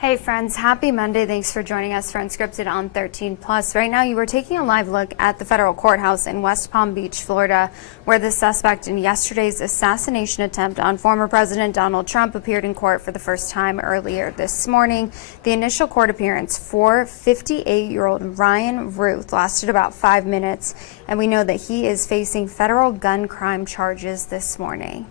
Hey friends, happy Monday. Thanks for joining us for Unscripted on 13 Plus. Right now you are taking a live look at the federal courthouse in West Palm Beach, Florida, where the suspect in yesterday's assassination attempt on former President Donald Trump appeared in court for the first time earlier this morning. The initial court appearance for 58-year-old Ryan Ruth lasted about 5 minutes, and we know that he is facing federal gun crime charges this morning.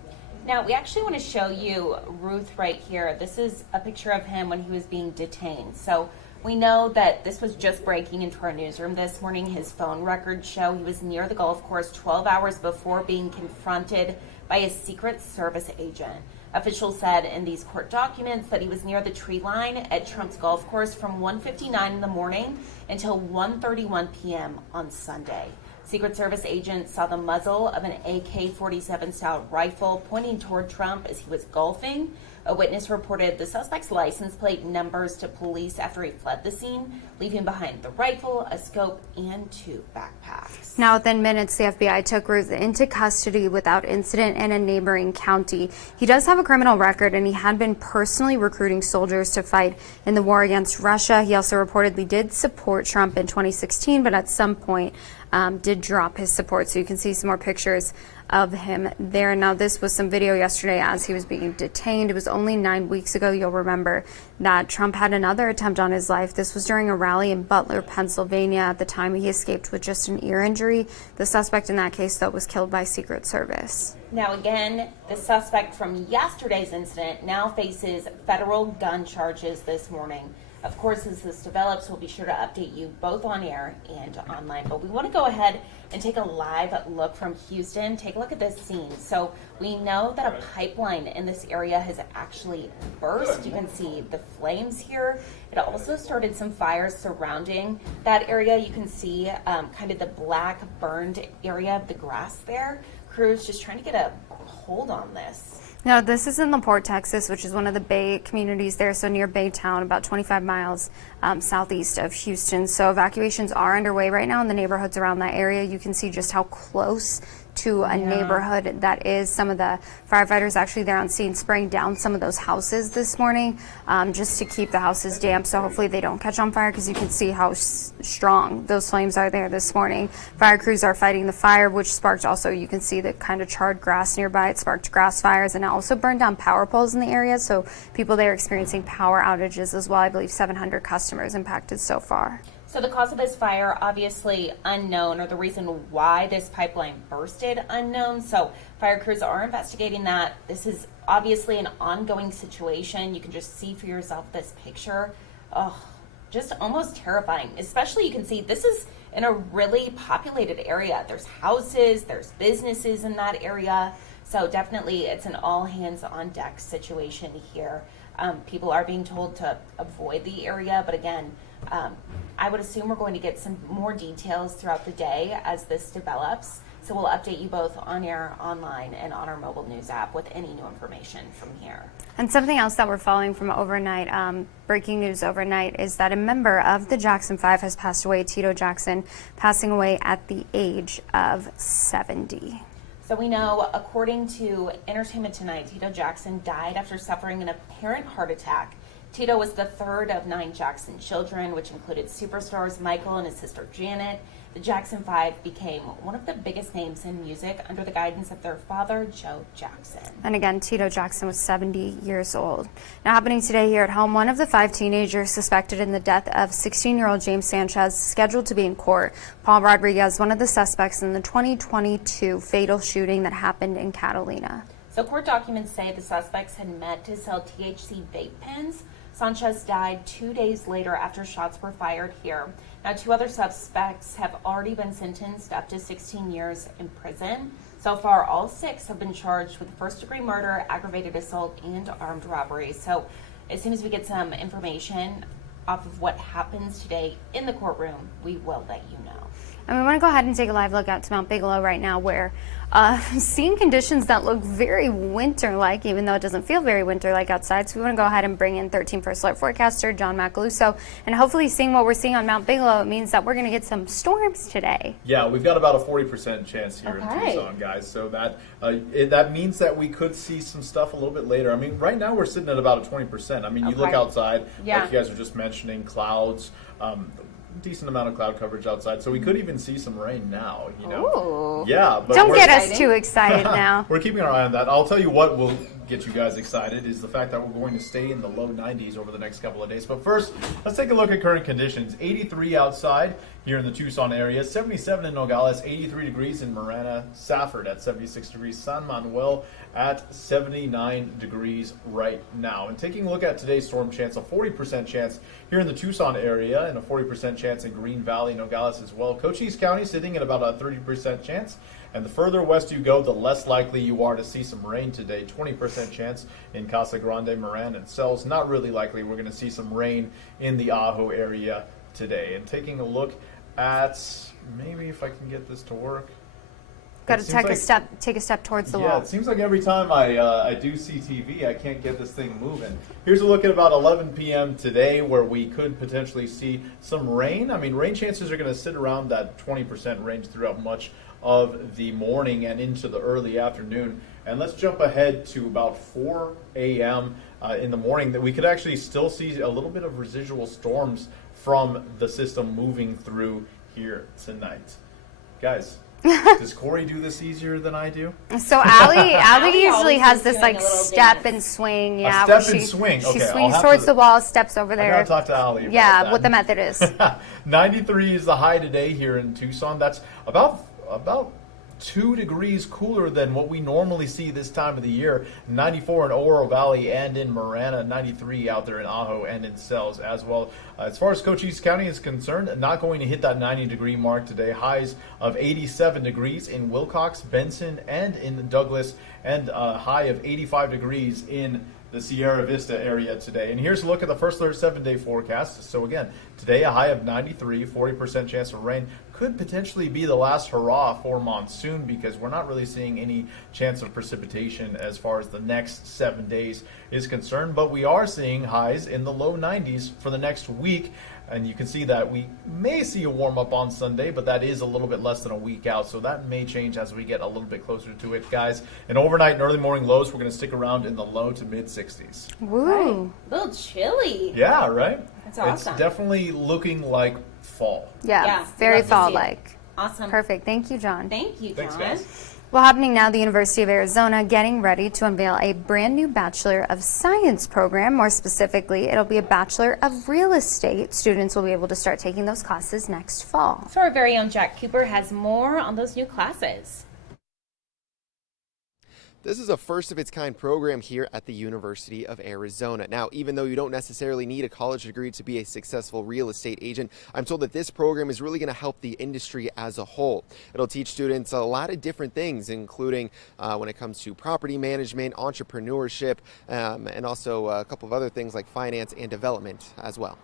Now, we actually want to show you Ruth right here. This is a picture of him when he was being detained. So we know that this was just breaking into our newsroom this morning. His phone records show he was near the golf course 12 hours before being confronted by a Secret Service agent. Officials said in these court documents that he was near the tree line at Trump's golf course from 1:59 in the morning until 1:31 p.m. on Sunday. Secret Service agents saw the muzzle of an AK-47 style rifle pointing toward Trump as he was golfing. A witness reported the suspect's license plate numbers to police after he fled the scene, leaving behind the rifle, a scope, and 2 backpacks. Now, within minutes, the FBI took Ruth into custody without incident in a neighboring county. He does have a criminal record, and he had been personally recruiting soldiers to fight in the war against Russia. He also reportedly did support Trump in 2016, but at some point did drop his support. So you can see some more pictures of him there. Now, this was some video yesterday as he was being detained. It was only 9 weeks ago, you'll remember, that Trump had another attempt on his life. This was during a rally in Butler, Pennsylvania. At the time, he escaped with just an ear injury. The suspect in that case, though, was killed by Secret Service. Now, again, the suspect from yesterday's incident now faces federal gun charges this morning. Of course, as this develops, we'll be sure to update you both on air and online. But we want to go ahead and take a live look from Houston. Take a look at this scene. So we know that a pipeline in this area has actually burst. You can see the flames here. It also started some fires surrounding that area. You can see kind of the black burned area of the grass there. Crews just trying to get a hold on this. Now, this is in LaPorte, Texas, which is one of the Bay communities there, so near Baytown, about 25 miles southeast of Houston. So evacuations are underway right now in the neighborhoods around that area. You can see just how close to a neighborhood that is. Some of the firefighters actually there on scene spraying down some of those houses this morning just to keep the houses damp, so hopefully they don't catch on fire, because you can see how strong those flames are there this morning. Fire crews are fighting the fire, which sparked also, you can see the kind of charred grass nearby. It sparked grass fires, and it also burned down power poles in the area, so people there experiencing power outages as well. I believe 700 customers impacted so far. So the cause of this fire, obviously unknown, or the reason why this pipeline bursted, unknown. So fire crews are investigating that. This is obviously an ongoing situation. You can just see for yourself this picture. Oh, just almost terrifying. Especially you can see this is in a really populated area. There's houses, there's businesses in that area. So definitely it's an all hands on deck situation here. People are being told to avoid the area, but again, I would assume we're going to get some more details throughout the day as this develops. So we'll update you both on air, online, and on our mobile news app with any new information from here. And something else that we're following from overnight, breaking news overnight, is that a member of the Jackson 5 has passed away, Tito Jackson, passing away at the age of 70. So we know, according to Entertainment Tonight, Tito Jackson died after suffering an apparent heart attack. Tito was the third of 9 Jackson children, which included superstars Michael and his sister Janet. The Jackson 5 became one of the biggest names in music under the guidance of their father, Joe Jackson. And again, Tito Jackson was 70 years old. Now, happening today here at home, one of the 5 teenagers suspected in the death of 16-year-old James Sanchez is scheduled to be in court. Paul Rodriguez, one of the suspects in the 2022 fatal shooting that happened in Catalina. So court documents say the suspects had met to sell THC vape pens. Sanchez died 2 days later after shots were fired here. Now, 2 other suspects have already been sentenced up to 16 years in prison. So far, all 6 have been charged with first-degree murder, aggravated assault, and armed robbery. So as soon as we get some information off of what happens today in the courtroom, we will let you know. And we want to go ahead and take a live look out to Mount Bigelow right now, where seeing conditions that look very winter-like, even though it doesn't feel very winter-like outside. So we want to go ahead and bring in 13 First Alert forecaster John Macaluso, and hopefully seeing what we're seeing on Mount Bigelow, it means that we're going to get some storms today. Yeah, we've got about a 40% chance here in Tucson, guys. So that means that we could see some stuff a little bit later. I mean, right now we're sitting at about a 20%. I mean, you look outside, like you guys were just mentioning, clouds. Decent amount of cloud coverage outside, so we could even see some rain now. Ooh. Yeah, but don't get us too excited now. We're keeping our eye on that. I'll tell you what will get you guys excited is the fact that we're going to stay in the low 90s over the next couple of days. But first, let's take a look at current conditions. 83 outside here in the Tucson area, 77 in Nogales, 83 degrees in Marana, Safford at 76 degrees, San Manuel at 79 degrees right now. And taking a look at today's storm chance, a 40% chance here in the Tucson area and a 40% chance in Green Valley, Nogales as well. Cochise County sitting at about a 30% chance. And the further west you go, the less likely you are to see some rain today. 20% chance in Casa Grande, Moran, and Sells. Not really likely we're going to see some rain in the Ajo area today. And taking a look at, maybe if I can get this to work. Got to take a step towards the wall. Yeah, it seems like every time I do see TV, I can't get this thing moving. Here's a look at about 11 p.m. today, where we could potentially see some rain. I mean, rain chances are going to sit around that 20% range throughout much of the morning and into the early afternoon. And let's jump ahead to about 4 a.m. In the morning, that we could actually still see a little bit of residual storms from the system moving through here tonight. Guys, does Corey do this easier than I do? So Allie usually has this like step and swing. Yeah, a step and swing. She swings towards the wall, steps over there. I gotta talk to Allie about that. What the method is. 93 is the high today here in Tucson. That's about 2 degrees cooler than what we normally see this time of the year. 94 in Oro Valley and in Marana, 93 out there in Ajo and in Sells as well. As far as Cochise County is concerned, not going to hit that 90-degree mark today. Highs of 87 degrees in Wilcox, Benson, and in Douglas, and a high of 85 degrees in the Sierra Vista area today. And here's a look at the First Alert 7-day forecast. So again, today a high of 93, 40% chance of rain. Could potentially be the last hurrah for monsoon, because we're not really seeing any chance of precipitation as far as the next 7 days is concerned. But we are seeing highs in the low 90s for the next week. And you can see that we may see a warm up on Sunday, but that is a little bit less than a week out. So that may change as we get a little bit closer to it, guys. And overnight and early morning lows, we're going to stick around in the low to mid 60s. Woo. Right. A little chilly. Yeah, right? That's awesome. It's definitely looking like fall. Yeah, very fall-like. Awesome. Perfect. Thank you, John. Thank you, John. Thanks, guys. Well, happening now, the University of Arizona getting ready to unveil a brand new Bachelor of Science program. More specifically, it'll be a Bachelor of Real Estate. Students will be able to start taking those classes next fall. So our very own Jack Cooper has more on those new classes. This is a first-of-its-kind program here at the University of Arizona. Now, even though you don't necessarily need a college degree to be a successful real estate agent, I'm told that this program is really going to help the industry as a whole. It'll teach students a lot of different things, including when it comes to property management, entrepreneurship, and also a couple of other things like finance and development as well.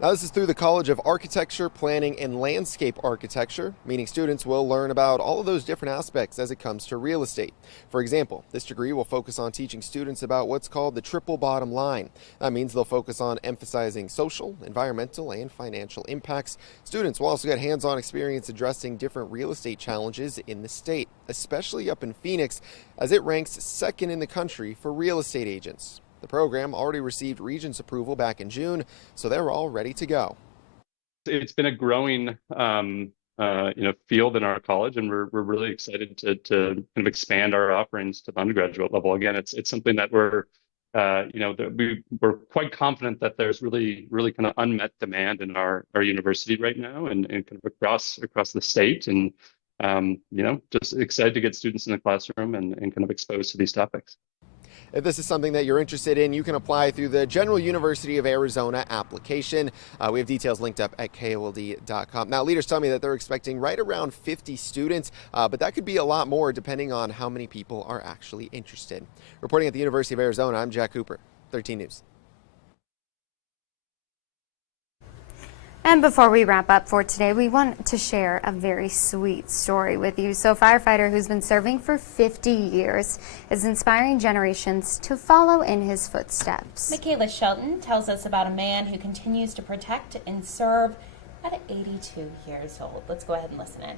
Now, this is through the College of Architecture, Planning, and Landscape Architecture, meaning students will learn about all of those different aspects as it comes to real estate. For example, this degree will focus on teaching students about what's called the triple bottom line. That means they'll focus on emphasizing social, environmental, and financial impacts. Students will also get hands-on experience addressing different real estate challenges in the state, especially up in Phoenix, as it ranks second in the country for real estate agents. The program already received Regents approval back in June, so they're all ready to go. It's been a growing field in our college, and we're really excited to kind of expand our offerings to the undergraduate level. Again, it's something that we're quite confident that there's really kind of unmet demand in our university right now, and kind of across the state, and just excited to get students in the classroom and kind of exposed to these topics. If this is something that you're interested in, you can apply through the General University of Arizona application. We have details linked up at KOLD.com. Now, leaders tell me that they're expecting right around 50 students, but that could be a lot more depending on how many people are actually interested. Reporting at the University of Arizona, I'm Jack Cooper, 13 News. And before we wrap up for today, we want to share a very sweet story with you. So a firefighter who's been serving for 50 years is inspiring generations to follow in his footsteps. Michaela Shelton tells us about a man who continues to protect and serve at 82 years old. Let's go ahead and listen in.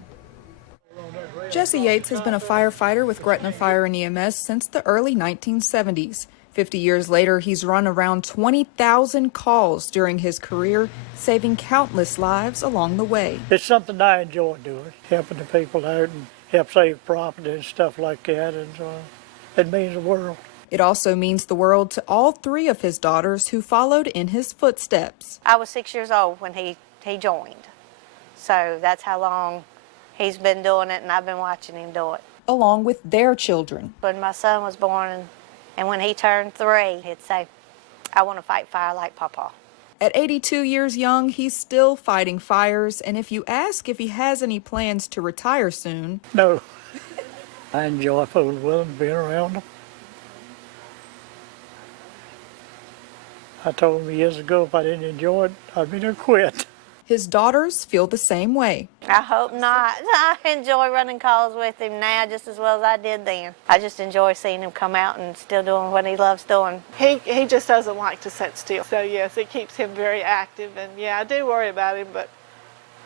Jesse Yates has been a firefighter with Gretna Fire and EMS since the early 1970s. 50 years later, he's run around 20,000 calls during his career, saving countless lives along the way. It's something I enjoy doing, helping the people out and help save property and stuff like that, and it means the world. It also means the world to all three of his daughters who followed in his footsteps. I was 6 years old when he joined, so that's how long he's been doing it, and I've been watching him do it. Along with their children. When my son was born, and when he turned 3, he'd say, "I want to fight fire like Papa." At 82 years young, he's still fighting fires, and if you ask if he has any plans to retire soon... No, I enjoy fooling with them, being around them. I told him years ago if I didn't enjoy it, I'd be to quit. His daughters feel the same way. I hope not. I enjoy running calls with him now just as well as I did then. I just enjoy seeing him come out and still doing what he loves doing. He just doesn't like to sit still. So yes, it keeps him very active, and yeah, I do worry about him, but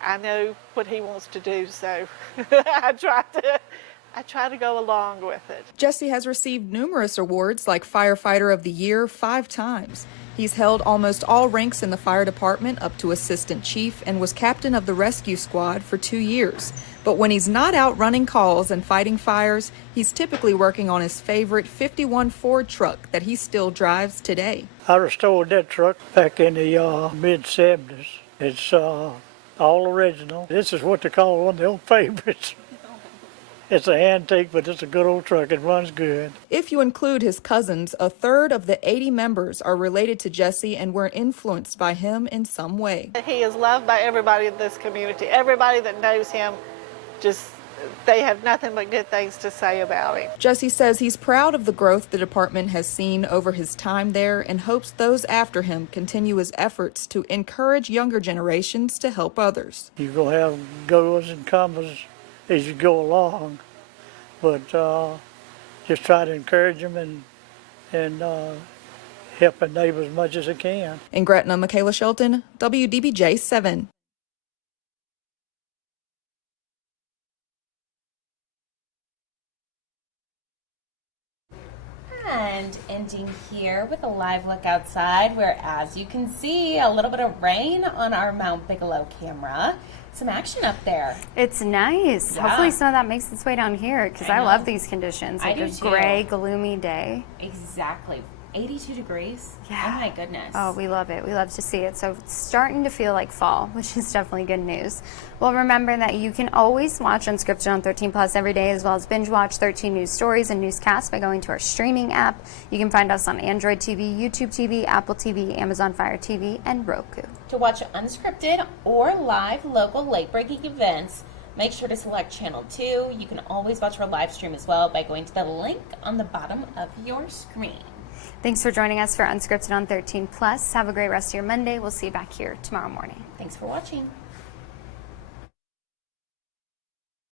I know what he wants to do, so I try to go along with it. Jesse has received numerous awards like Firefighter of the Year 5 times. He's held almost all ranks in the fire department up to assistant chief and was captain of the rescue squad for 2 years. But when he's not out running calls and fighting fires, he's typically working on his favorite 51 Ford truck that he still drives today. I restored that truck back in the mid-70s. It's all original. This is what they call one of the old favorites. It's an antique, but it's a good old truck. It runs good. If you include his cousins, a third of the 80 members are related to Jesse and were influenced by him in some way. He is loved by everybody in this community. Everybody that knows him, they have nothing but good things to say about him. Jesse says he's proud of the growth the department has seen over his time there and hopes those after him continue his efforts to encourage younger generations to help others. You're going to have goers and comers as you go along, but just try to encourage them and help a neighbor as much as I can. In Gretna, Michaela Shelton, WDBJ 7. And ending here with a live look outside where, as you can see, a little bit of rain on our Mount Bigelow camera. Some action up there. It's nice. Yeah. Hopefully some of that makes its way down here because I love these conditions. I Like do a too. gray, gloomy day. Exactly. 82 degrees. Yeah. Oh my goodness. Oh, we love it. We love to see it. So it's starting to feel like fall, which is definitely good news. Well, remember that you can always watch Unscripted on 13 Plus every day, as well as binge watch 13 news stories and newscasts by going to our streaming app. You can find us on Android TV, YouTube TV, Apple TV, Amazon Fire TV, and Roku. To watch unscripted or live local late-breaking events, make sure to select Channel 2. You can always watch our live stream as well by going to the link on the bottom of your screen. Thanks for joining us for Unscripted on 13 Plus. Have a great rest of your Monday. We'll see you back here tomorrow morning. Thanks for watching.